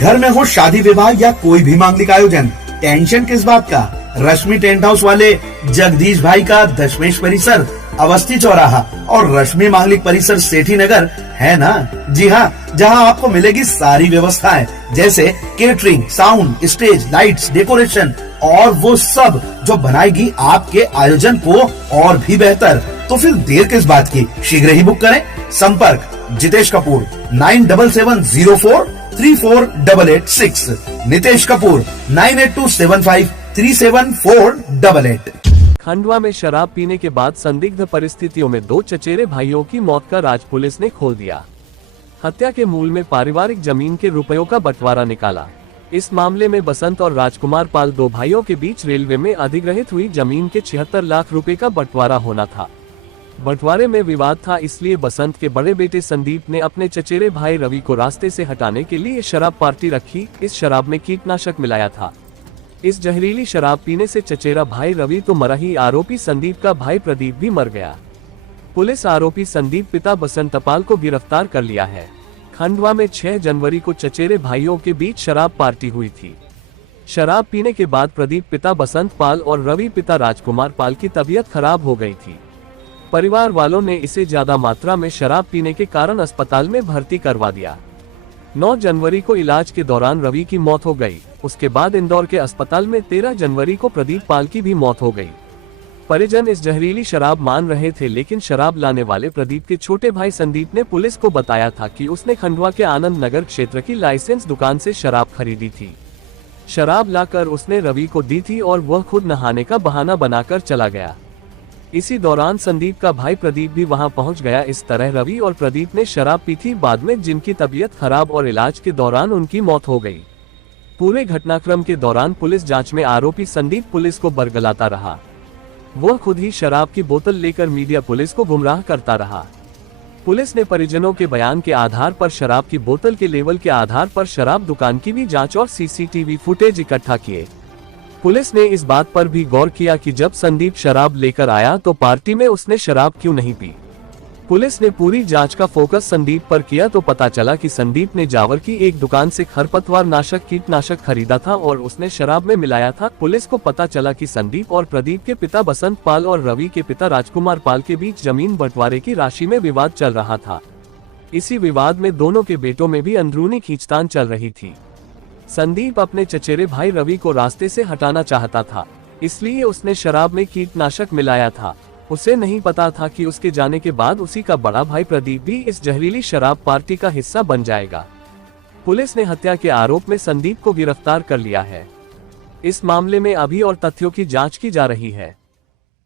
घर में हो शादी विवाह या कोई भी मांगलिक आयोजन, टेंशन किस बात का। रश्मि टेंट हाउस वाले जगदीश भाई का दशमेश परिसर, अवस्थी चौराहा और रश्मि मांगलिक परिसर सेठी नगर है ना। जी हाँ, जहाँ आपको मिलेगी सारी व्यवस्थाएं, जैसे catering, sound, stage, lights, decoration और वो सब जो बनाएगी आपके आयोजन को और भी बेहतर। तो फिर देर किस बात की, शीघ्र ही बुक करें। संपर्क जितेश कपूर 9770434886, नितेश कपूर 9827537488। खंडवा में शराब पीने के बाद संदिग्ध परिस्थितियों में 2 चचेरे भाइयों की मौत का राज पुलिस ने खोल दिया। हत्या के मूल में पारिवारिक जमीन के रुपयों का बंटवारा निकाला। इस मामले में बसंत और राजकुमार पाल 2 भाइयों के बीच रेलवे में अधिग्रहित हुई जमीन के 76 लाख रुपए का बंटवारा होना था। बंटवारे में विवाद था, इसलिए बसंत के बड़े बेटे संदीप ने अपने चचेरे भाई रवि को रास्ते से हटाने के लिए शराब पार्टी रखी। इस शराब में कीटनाशक मिलाया था। इस जहरीली शराब पीने से चचेरा भाई रवि तो मरा ही, आरोपी संदीप का भाई प्रदीप भी मर गया। पुलिस आरोपी संदीप पिता बसंत पाल को गिरफ्तार कर लिया है। खंडवा में 6 जनवरी को चचेरे भाइयों के बीच शराब पार्टी हुई थी। शराब पीने के बाद प्रदीप पिता बसंत पाल और रवि पिता राजकुमार पाल की तबीयत खराब हो गई थी। परिवार वालों ने इसे ज्यादा मात्रा में शराब पीने के कारण अस्पताल में भर्ती करवा दिया। 9 जनवरी को इलाज के दौरान रवि की मौत हो गई। उसके बाद इंदौर के अस्पताल में 13 जनवरी को प्रदीप पाल की भी मौत हो गई। परिजन इस जहरीली शराब मान रहे थे, लेकिन शराब लाने वाले प्रदीप के छोटे भाई संदीप ने पुलिस को बताया था कि उसने खंडवा के आनंद नगर क्षेत्र की लाइसेंस दुकान से शराब खरीदी थी। शराब लाकर उसने रवि को दी थी और वह खुद नहाने का बहाना बनाकर चला गया। इसी दौरान संदीप का भाई प्रदीप भी वहां पहुंच गया। इस तरह रवि और प्रदीप ने शराब पी थी, बाद में जिनकी तबीयत खराब और इलाज के दौरान उनकी मौत हो गई। पूरे घटनाक्रम के दौरान पुलिस जांच में आरोपी संदीप पुलिस को बरगलाता रहा। वह खुद ही शराब की बोतल लेकर मीडिया पुलिस को गुमराह करता रहा। पुलिस ने परिजनों के बयान के आधार पर शराब की बोतल के लेवल के आधार पर शराब दुकान की भी जांच और सीसीटीवी फुटेज इकट्ठा किए। पुलिस ने इस बात पर भी गौर किया कि जब संदीप शराब लेकर आया तो पार्टी में उसने शराब क्यों नहीं पी। पुलिस ने पूरी जांच का फोकस संदीप पर किया तो पता चला कि संदीप ने जावर की एक दुकान से खरपतवार नाशक कीटनाशक खरीदा था और उसने शराब में मिलाया था। पुलिस को पता चला कि संदीप और प्रदीप के पिता बसंत पाल और रवि के पिता राजकुमार पाल के बीच जमीन बंटवारे की राशि में विवाद चल रहा था। इसी विवाद में दोनों के बेटों में भी अंदरूनी खींचतान चल रही थी। संदीप अपने चचेरे भाई रवि को रास्ते से हटाना चाहता था, इसलिए उसने शराब में कीटनाशक मिलाया था। उसे नहीं पता था कि उसके जाने के बाद उसी का बड़ा भाई प्रदीप भी इस जहरीली शराब पार्टी का हिस्सा बन जाएगा। पुलिस ने हत्या के आरोप में संदीप को गिरफ्तार कर लिया है। इस मामले में अभी और तथ्यों की जांच की जा रही है।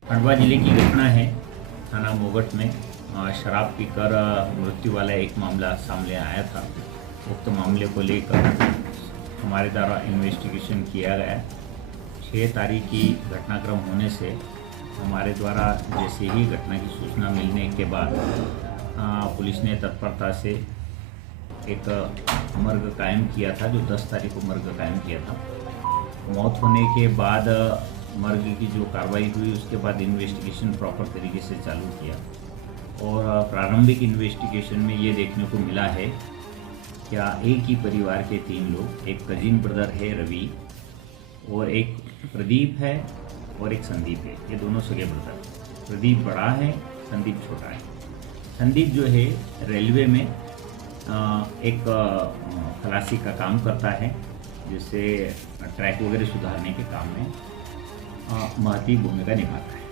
खंडवा जिले की घटना है। थाना मोगट में शराब पीकर मृत्यु वाला एक मामला सामने आया था। उक्त मामले को लेकर हमारे द्वारा इन्वेस्टिगेशन किया गया। 6 तारीख की घटनाक्रम होने से हमारे द्वारा जैसे ही घटना की सूचना मिलने के बाद पुलिस ने तत्परता से एक मर्ग कायम किया था, जो 10 तारीख को मर्ग कायम किया था। मौत होने के बाद मर्ग की जो कार्रवाई हुई, उसके बाद इन्वेस्टिगेशन प्रॉपर तरीके से चालू किया और प्रारंभिक इन्वेस्टिगेशन में ये देखने को मिला है क्या एक ही परिवार के 3 लोग, एक कजिन ब्रदर है रवि और एक प्रदीप है और एक संदीप है। ये दोनों सगे ब्रदर। प्रदीप बड़ा है, संदीप छोटा है। संदीप जो है रेलवे में एक खलासी का काम करता है, जिससे ट्रैक वगैरह सुधारने के काम में महती भूमिका निभाता है।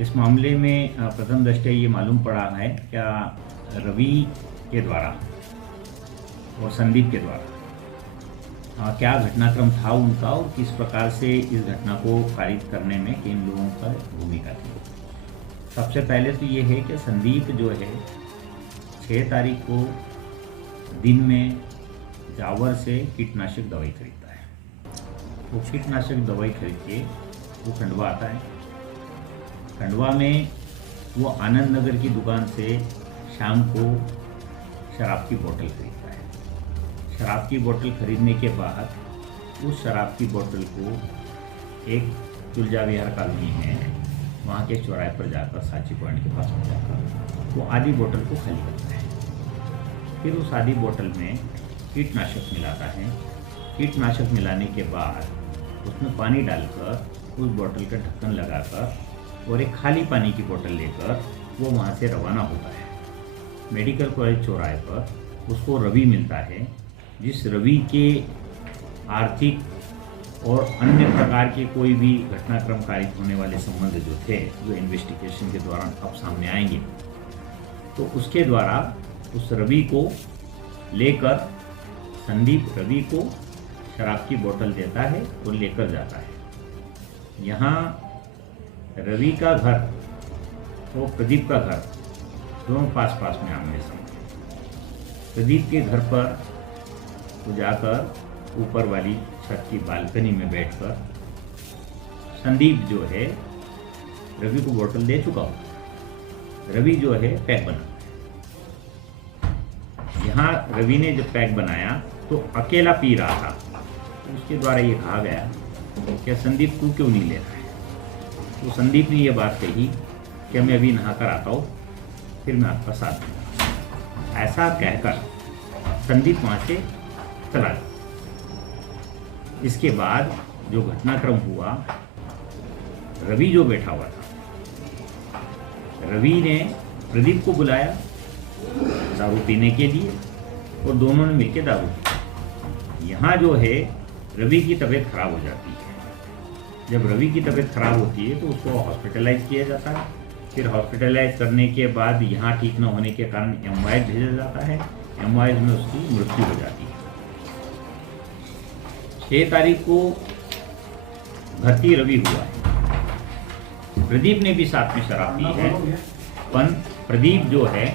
इस मामले में प्रथम दृष्टया ये मालूम पड़ा है क्या रवि के द्वारा और संदीप के द्वारा क्या घटनाक्रम था उनका और किस प्रकार से इस घटना को कारित करने में किन लोगों का भूमिका थी। सबसे पहले तो ये है कि संदीप जो है 6 तारीख को दिन में जावर से कीटनाशक दवाई खरीदता है। वो कीटनाशक दवाई खरीद के वो खंडवा आता है। खंडवा में वो आनंद नगर की दुकान से शाम को शराब की बोतल खरीदता है। शराब की बोतल खरीदने के बाद उस शराब की बोतल को एक तुलजा विहार कॉलोनी है, वहाँ के चौराहे पर जाकर सांची पॉइंट के पास जाकर वो आधी बोतल को खाली करता है। फिर उस आधी बोतल में कीटनाशक मिलाता है। कीटनाशक मिलाने के बाद उसमें पानी डालकर उस बोतल का ढक्कन लगाकर और एक खाली पानी की बोतल लेकर वो वहाँ से रवाना होता है। मेडिकल कॉलेज चौराहे पर उसको रवि मिलता है, जिस रवि के आर्थिक और अन्य प्रकार के कोई भी घटनाक्रम कारित होने वाले संबंध जो थे, जो इन्वेस्टिगेशन के दौरान अब सामने आएंगे, तो उसके द्वारा उस रवि को लेकर संदीप रवि को शराब की बोतल देता है और लेकर जाता है। यहाँ रवि का घर और प्रदीप का घर दोनों पास पास में आमने सामने। प्रदीप के घर पर वो जाकर ऊपर वाली छत की बालकनी में बैठकर संदीप जो है रवि को बोतल दे चुका होता। रवि जो है पैक बनाता है। यहाँ रवि ने जब पैक बनाया तो अकेला पी रहा था, तो उसके द्वारा ये कहा गया कि संदीप तू क्यों नहीं ले रहा है। तो संदीप ने ये बात कही कि मैं अभी नहा कर आता हूँ, फिर मैं आपका साथ दूंगा। ऐसा कहकर संदीप वहाँ से चला गया। इसके बाद जो घटनाक्रम हुआ, रवि जो बैठा हुआ था, रवि ने प्रदीप को बुलाया दारू पीने के लिए और दोनों ने मिलकर दारू पी। यहाँ जो है रवि की तबीयत खराब हो जाती है। जब रवि की तबीयत खराब होती है तो उसको हॉस्पिटलाइज किया जाता है। फिर हॉस्पिटलाइज करने के बाद यहाँ ठीक न होने के कारण एमवाइज भेजा जाता है। एमवाइज में उसकी मृत्यु हो जाती है। 6 तारीख को भर्ती रवि हुआ है। प्रदीप ने भी साथ में शराब पी है, पर प्रदीप जो है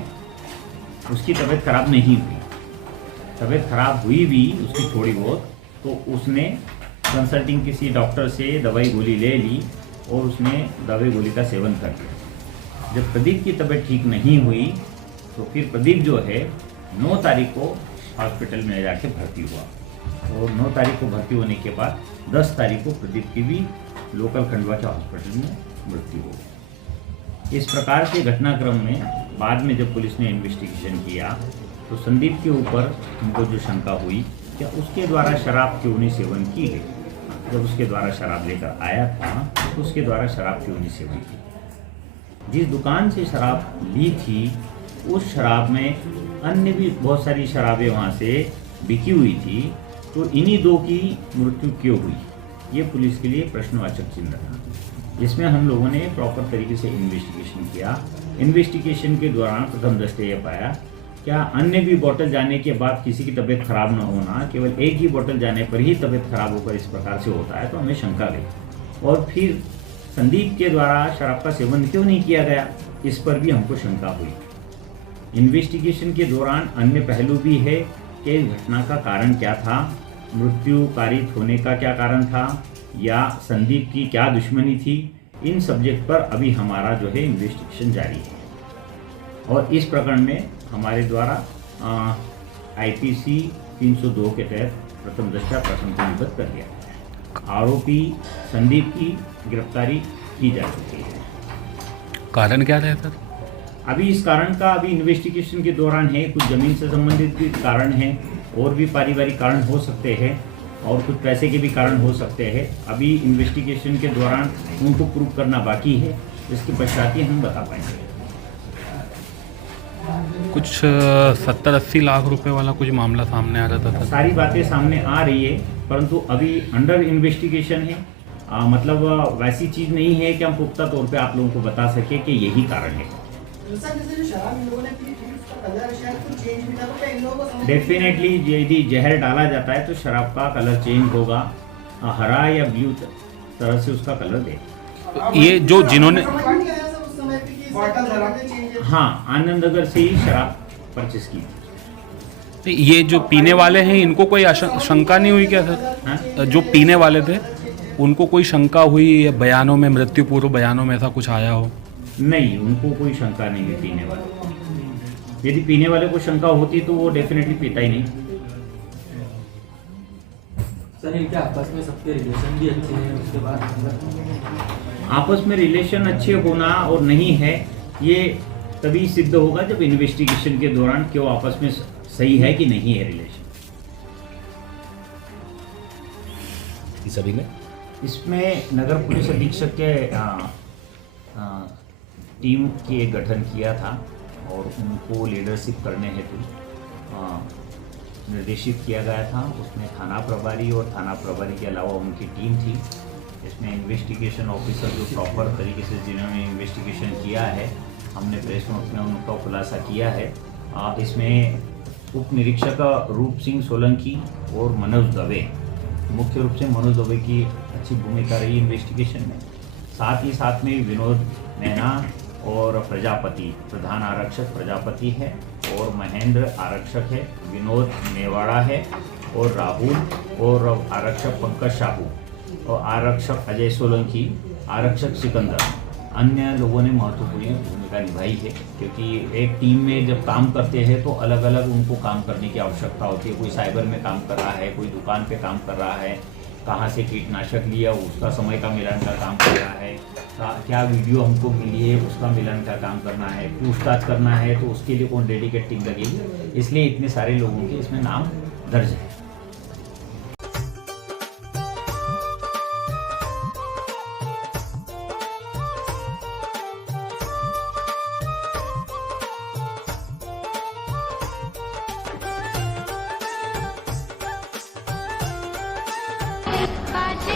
उसकी तबीयत खराब नहीं हुई। तबीयत खराब हुई भी उसकी थोड़ी बहुत, तो उसने कंसल्टिंग किसी डॉक्टर से दवाई गोली ले ली और उसने दवाई गोली का सेवन कर लिया। जब प्रदीप की तबीयत ठीक नहीं हुई तो फिर प्रदीप जो है 9 तारीख को हॉस्पिटल में जाके भर्ती हुआ और 9 तारीख को भर्ती होने के बाद 10 तारीख को प्रदीप की भी लोकल खंडवा के हॉस्पिटल में मृत्यु हो गई। इस प्रकार के घटनाक्रम में बाद में जब पुलिस ने इन्वेस्टिगेशन किया तो संदीप के ऊपर उनको जो शंका हुई क्या उसके द्वारा शराब क्यों नहीं सेवन की गई। जब उसके द्वारा शराब लेकर आया था तो उसके द्वारा शराब क्यों नहीं सेवन की। जिस दुकान से शराब ली थी उस शराब में अन्य भी बहुत सारी शराबें वहाँ से बिकी हुई थी, तो इन्हीं 2 की मृत्यु क्यों हुई, ये पुलिस के लिए प्रश्नवाचक चिन्ह था। इसमें हम लोगों ने प्रॉपर तरीके से इन्वेस्टिगेशन किया। इन्वेस्टिगेशन के दौरान प्रथम दृष्टया ये पाया क्या अन्य भी बोतल जाने के बाद किसी की तबीयत खराब न होना, केवल एक ही बोतल जाने पर ही तबीयत खराब होकर इस प्रकार से होता है, तो हमें शंका गई। और फिर संदीप के द्वारा शराब का सेवन क्यों नहीं किया गया, इस पर भी हमको शंका हुई। इन्वेस्टिगेशन के दौरान अन्य पहलू भी है कि इस घटना का कारण क्या था, मृत्यु कारित होने का क्या कारण था, या संदीप की क्या दुश्मनी थी। इन सब्जेक्ट पर अभी हमारा जो है इन्वेस्टिगेशन जारी है और इस प्रकरण में हमारे द्वारा IPC 302 के तहत प्रथम दृष्टया प्रथम को निबद्ध कर दिया गया है। आरोपी संदीप की गिरफ्तारी की जा चुकी है। कारण क्या रहे सर? अभी इस कारण का अभी इन्वेस्टिगेशन के दौरान है। कुछ जमीन से संबंधित भी कारण है और भी पारिवारिक कारण हो सकते हैं और कुछ पैसे के भी कारण हो सकते हैं। अभी इन्वेस्टिगेशन के दौरान उनको प्रूव करना बाकी है, इसके पश्चात ही हम बता पाएंगे। कुछ 70-80 लाख रुपए वाला कुछ मामला सामने आ रहा था। सारी बातें सामने आ रही है परंतु अभी अंडर इन्वेस्टिगेशन है। मतलब वैसी चीज़ नहीं है कि हम पुख्ता तौर पे आप लोगों को बता सके कि यही कारण है। डेफिनेटली यदि जहर डाला जाता है तो शराब का कलर चेंज होगा, हरा या ब्लू तरह से उसका कलर देगा। ये जो जिन्होंने हाँ, आनंद नगर से ही शराब परचेस की थी। ये जो पीने वाले हैं इनको कोई शंका नहीं हुई क्या सर? हाँ? जो पीने वाले थे उनको कोई शंका हुई या बयानों में, मृत्यु पूर्व बयानों में ऐसा कुछ आया हो? नहीं, उनको कोई शंका नहीं है पीने वाले। यदि पीने वाले को शंका होती तो वो डेफिनेटली पीता ही नहीं। सर इनके आपस में सबके रिलेशन भी अच्छे हैं, उसके बाद आपस में रिलेशन अच्छे होना और नहीं है ये तभी सिद्ध होगा जब इन्वेस्टिगेशन के दौरान क्यों आपस में सही है कि नहीं है रिलेशन। इस सभी में? इसमें नगर पुलिस अधीक्षक के टीम की एक गठन किया था और उनको लीडरशिप करने हेतु निर्देशित किया गया था। उसमें थाना प्रभारी और थाना प्रभारी के अलावा उनकी टीम थी। इसमें इन्वेस्टिगेशन ऑफिसर जो प्रॉपर तरीके से जिन्होंने इन्वेस्टिगेशन किया है, हमने प्रेस नोट में उनका खुलासा किया है। इसमें उप निरीक्षक रूप सिंह सोलंकी और मनोज दवे, मुख्य रूप से मनोज दवे की अच्छी भूमिका रही इन्वेस्टिगेशन में। साथ में विनोद मैना और प्रजापति, प्रधान आरक्षक प्रजापति है और महेंद्र आरक्षक है, विनोद मेवाड़ा है और राहुल और आरक्षक पंकज साहू और आरक्षक अजय सोलंकी, आरक्षक सिकंदर, अन्य लोगों ने महत्वपूर्ण भूमिका निभाई है। क्योंकि एक टीम में जब काम करते हैं तो अलग अलग उनको काम करने की आवश्यकता होती है। कोई साइबर में काम कर रहा है, कोई दुकान पे काम कर रहा है, कहाँ से कीटनाशक लिया उसका समय का मिलान का काम कर रहा है, क्या वीडियो हमको मिली है उसका मिलान का काम करना है, पूछताछ करना है तो उसके लिए कौन डेडिकेट टीम लगेगी। इसलिए इतने सारे लोगों के इसमें नाम दर्ज है।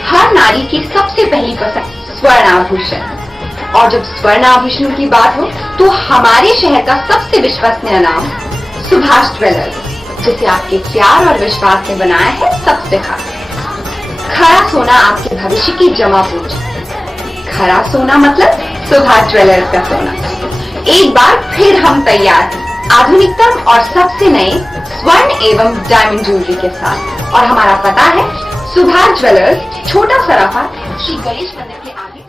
हर नारी की सबसे पहली पसंद स्वर्ण आभूषण, और जब स्वर्ण आभूषणों की बात हो तो हमारे शहर का सबसे विश्वसनीय नाम सुभाष ज्वेलर्स, जिसे आपके प्यार और विश्वास ने बनाया है सबसे खास। खरा सोना आपके भविष्य की जमा पूंजी। खरा सोना मतलब सुभाष ज्वेलर्स का सोना। एक बार फिर हम तैयार हैं आधुनिकतम और सबसे नए स्वर्ण एवं डायमंड ज्वेलरी के साथ, और हमारा पता है सुभाष ज्वेलर्स, छोटा सराफा, श्री गणेश मंदिर के आगे।